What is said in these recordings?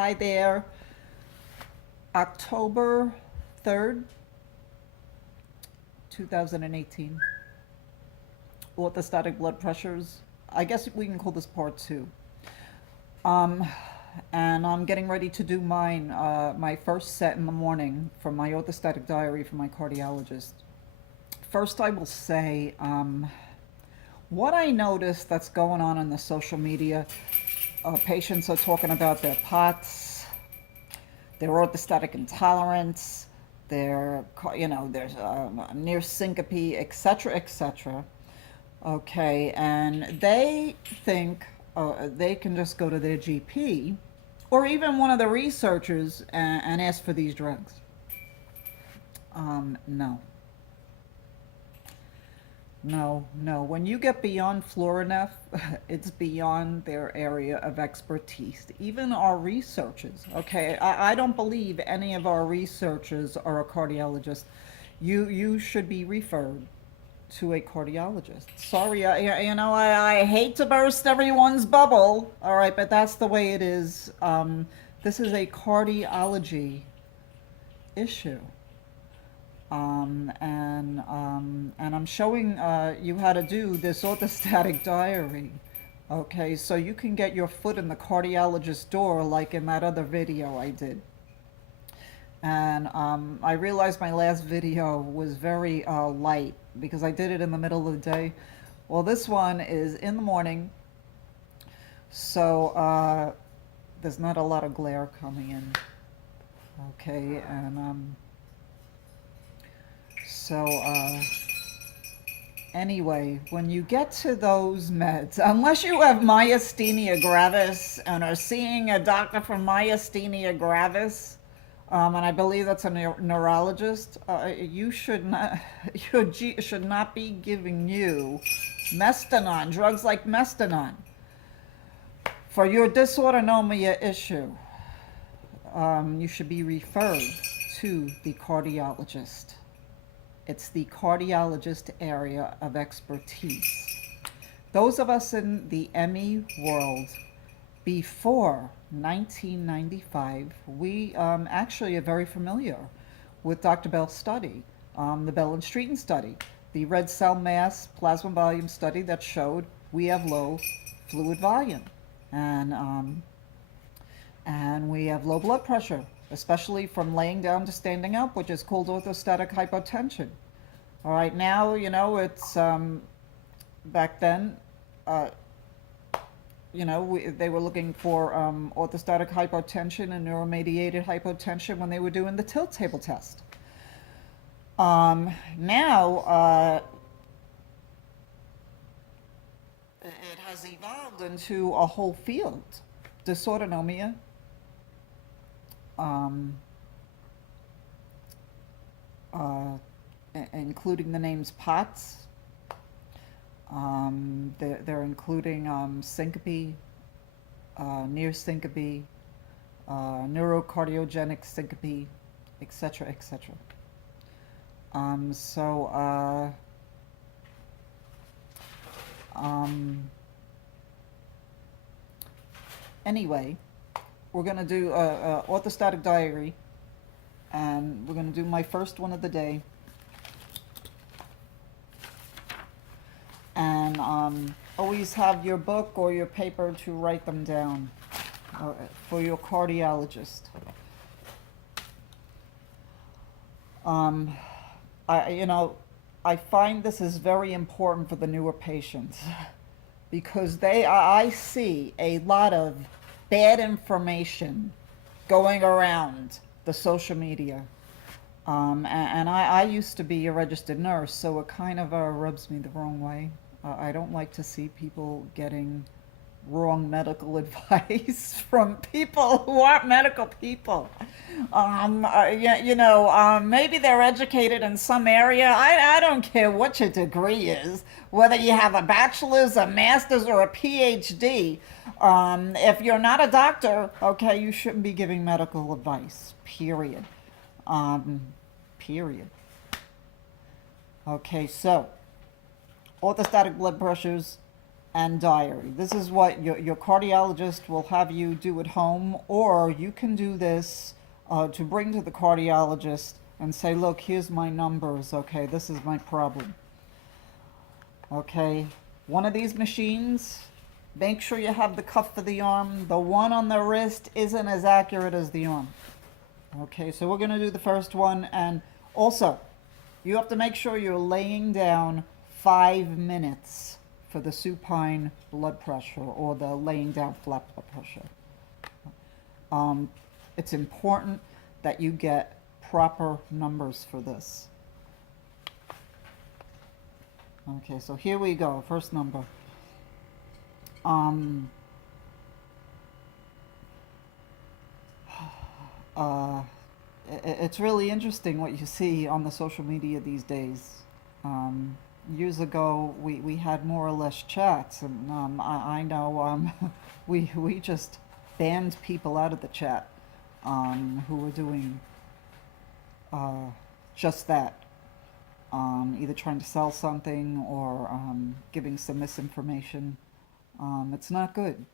Hi there. October 3rd, 2018. Orthostatic blood pressures. I guess we can call this part two. Um, and I'm getting ready to do mine, my first set in the morning from my orthostatic diary from my cardiologist. First, I will say what I noticed that's going on in the social media. Patients are talking about their POTS, their orthostatic intolerance, their, there's near syncope, etc., etc. Okay, and they think they can just go to their GP or even one of the researchers and ask for these drugs. No. No. When you get beyond Florinef, it's beyond their area of expertise. Even our researchers, okay? I don't believe any of our researchers are a cardiologist. You should be referred to a cardiologist. Sorry, I hate to burst everyone's bubble, all right, but that's the way it is. This is a cardiology issue. And I'm showing you how to do this orthostatic diary. Okay, so you can get your foot in the cardiologist's door like in that other video I did. And I realized my last video was very light because I did it in the middle of the day. Well, this one is in the morning, so there's not a lot of glare coming in. Okay, and so anyway, when you get to those meds, unless you have myasthenia gravis and are seeing a doctor for myasthenia gravis, and I believe that's a neurologist, you should not, should not be giving you Mestinon, drugs like Mestinon, for your dysautonomia issue. You should be referred to the cardiologist. It's the cardiologist area of expertise. Those of us in the ME world before 1995, we actually are very familiar with Dr. Bell's study, the Bell and Streeton study, the red cell mass plasma volume study that showed we have low fluid volume, and we have low blood pressure, especially from laying down to standing up, which is called orthostatic hypotension. All right, now, it's, back then, they were looking for orthostatic hypotension and neuromediated hypotension when they were doing the tilt table test. Now, it has evolved into a whole field. Dysautonomia, including the names POTS. They're including syncope, near syncope, neurocardiogenic syncope, etc., etc. Anyway, we're going to do orthostatic diary, and we're going to do my first one of the day. And always have your book or your paper to write them down for your cardiologist. I find this is very important for the newer patients because I see a lot of bad information going around the social media. And I used to be a registered nurse, so it kind of rubs me the wrong way. I don't like to see people getting wrong medical advice from people who aren't medical people. Maybe they're educated in some area. I don't care what your degree is, whether you have a bachelor's, a master's, or a PhD. If you're not a doctor, okay, you shouldn't be giving medical advice, period. Period. Okay, so orthostatic blood pressures, and diary. This is what your cardiologist will have you do at home, or you can do this to bring to the cardiologist and say, look, here's my numbers, okay, this is my problem. Okay, one of these machines, make sure you have the cuff for the arm. The one on the wrist isn't as accurate as the arm. Okay, so we're going to do the first one, and also, you have to make sure you're laying down 5 minutes for the supine blood pressure, or the laying down flat blood pressure. It's important that you get proper numbers for this. Okay, so here we go, first number. It's really interesting what you see on the social media these days. Years ago, we had more or less chats, and I know we just banned people out of the chat who were doing just that, either trying to sell something or giving some misinformation. It's not good.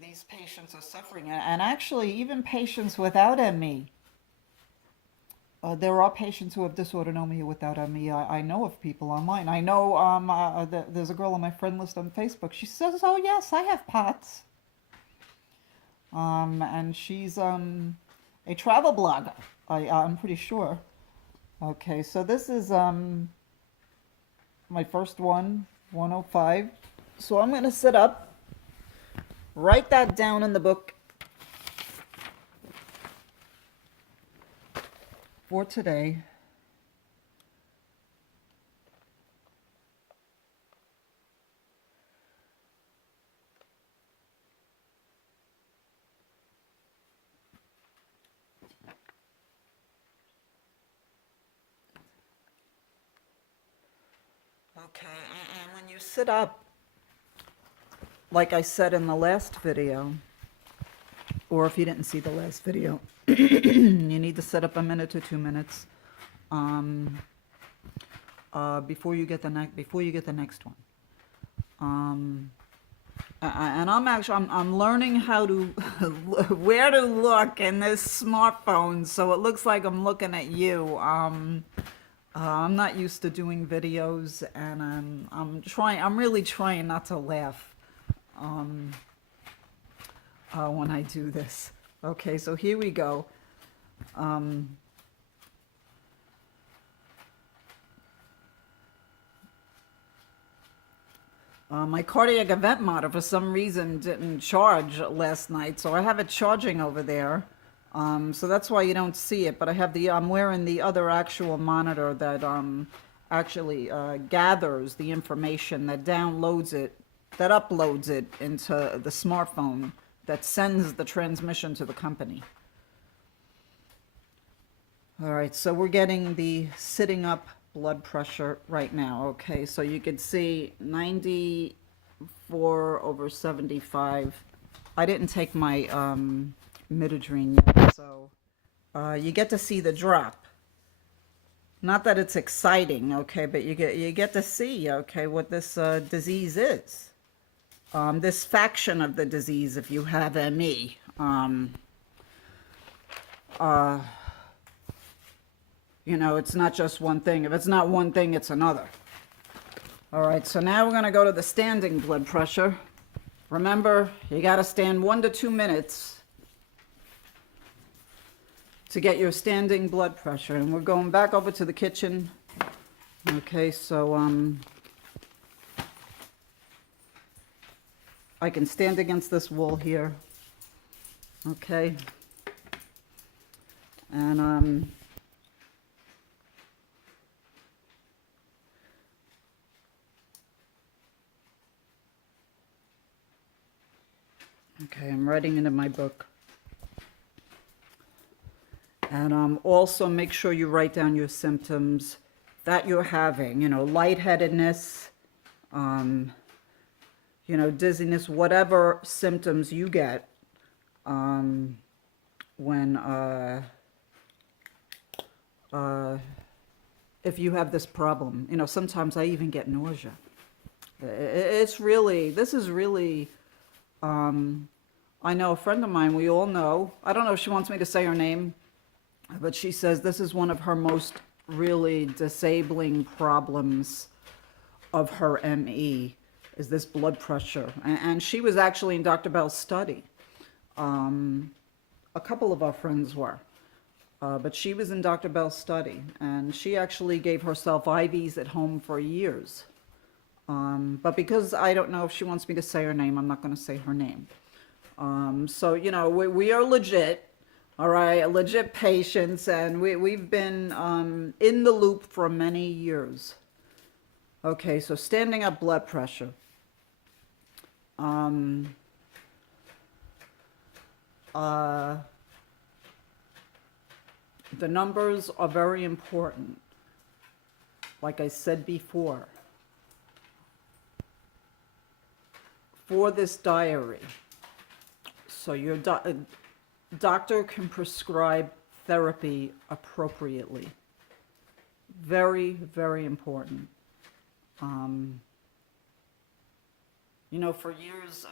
These patients are suffering, and actually even patients without ME. There are patients who have dysautonomia without ME. I know of people online. I know there's a girl on my friend list on Facebook. She says, oh yes, I have POTS. And she's a travel blogger, I'm pretty sure. Okay, so this is my first one, 105. So I'm going to sit up. Write that down in the book for today. Okay, and when you sit up, like I said in the last video, or if you didn't see the last video, you need to set up 1 minute to 2 minutes before you get the next one. And I'm learning how to where to look in this smartphone, so it looks like I'm looking at you. I'm not used to doing videos, and I'm really trying not to laugh when I do this. Okay, so here we go. My cardiac event monitor for some reason didn't charge last night, so I have it charging over there. So that's why you don't see it, but I'm wearing the other actual monitor that actually gathers the information, that downloads it, that uploads it into the smartphone, that sends the transmission to the company. All right, so we're getting the sitting up blood pressure right now. Okay, so you can see 94/75. I didn't take my midodrine yet, so you get to see the drop. Not that it's exciting, okay, but you get to see, okay, what this disease is. This faction of the disease, if you have ME. You know, it's not just one thing. If it's not one thing, it's another. All right, so now we're going to go to the standing blood pressure. Remember, you got to stand 1 to 2 minutes to get your standing blood pressure. And we're going back over to the kitchen. Okay, so I can stand against this wall here. Okay. And okay, I'm writing into my book. And also make sure you write down your symptoms that you're having, you know, lightheadedness, you know, dizziness, whatever symptoms you get when if you have this problem. You know, sometimes I even get nausea. It's really, this is really, I know a friend of mine, we all know, I don't know if she wants me to say her name, but she says this is one of her most really disabling problems of her ME, is this blood pressure. And she was actually in Dr. Bell's study. A couple of our friends were. But she was in Dr. Bell's study, and she actually gave herself IVs at home for years. But because I don't know if she wants me to say her name, I'm not going to say her name. So, you know, we are legit, all right, legit patients, and we've been in the loop for many years. Okay, so standing up blood pressure. The numbers are very important. Like I said before, for this diary, so your doctor can prescribe therapy appropriately. Very, very important. You know, for years,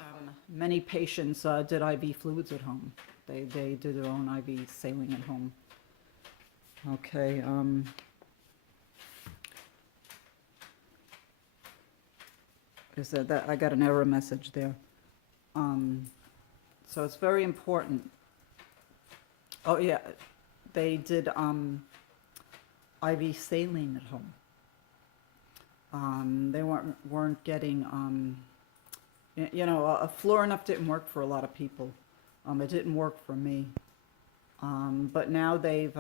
many patients did IV fluids at home. They did their own IV saline at home. Okay, is that I got an error message there. So it's very important. Oh yeah, they did IV saline at home. They weren't getting you know, a Florinef didn't work for a lot of people. It didn't work for me. But now they've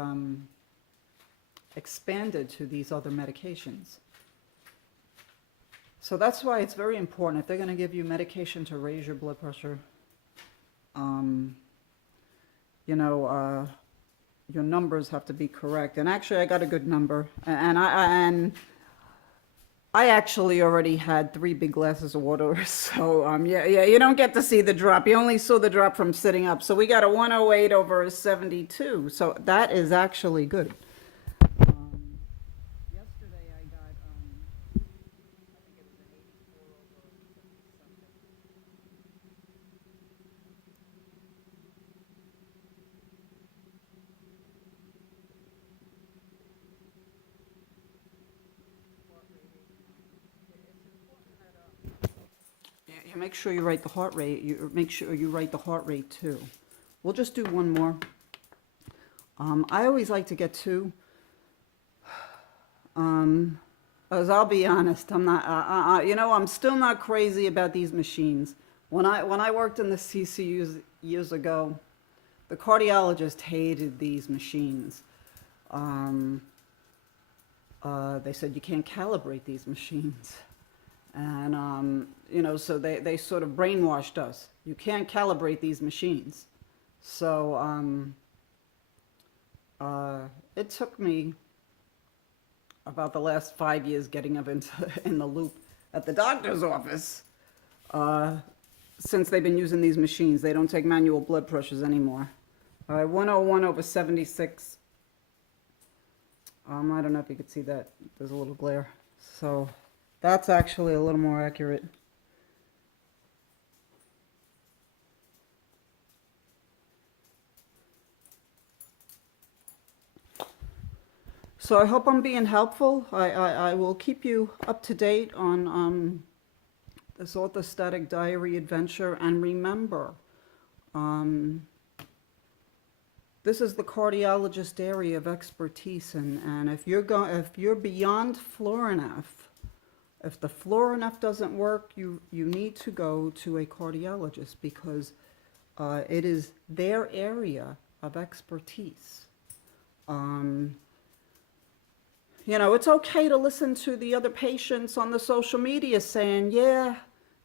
expanded to these other medications. So that's why it's very important. If they're going to give you medication to raise your blood pressure, you know, your numbers have to be correct. And actually, I got a good number, and I actually already had 3 big glasses of water. So yeah, you don't get to see the drop. You only saw the drop from sitting up. So we got a 108 over a 72. So that is actually good. Yesterday I got, I think it was an 84 over 70. You make sure you write the heart rate. You make sure you write the heart rate too. We'll just do one more. I always like to get 2. As I'll be honest, I'm not. You know, I'm still not crazy about these machines. When I worked in the CCUs years ago, the cardiologist hated these machines. They said you can't calibrate these machines. And, you know, so they sort of brainwashed us. You can't calibrate these machines. So it took me about the last 5 years getting up in the loop at the doctor's office. Since they've been using these machines, they don't take manual blood pressures anymore. 101 over 76. I don't know if you could see that. There's a little glare. So that's actually a little more accurate. So I hope I'm being helpful. I will keep you up to date on this orthostatic diary adventure. And remember, this is the cardiologist area of expertise. And if you're beyond Florinef, if the Florinef doesn't work, you need to go to a cardiologist, because it is their area of expertise. You know, it's okay to listen to the other patients on the social media saying, yeah,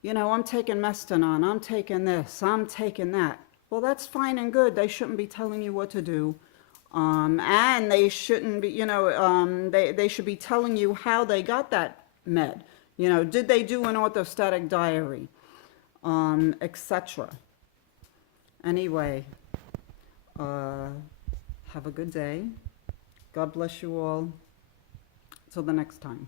you know, I'm taking Mestinon, I'm taking this, I'm taking that. Well, that's fine and good. They shouldn't be telling you what to do. And they shouldn't be, you know, they should be telling you how they got that med. You know, did they do an orthostatic diary, etc. Anyway, have a good day. God bless you all. Till the next time.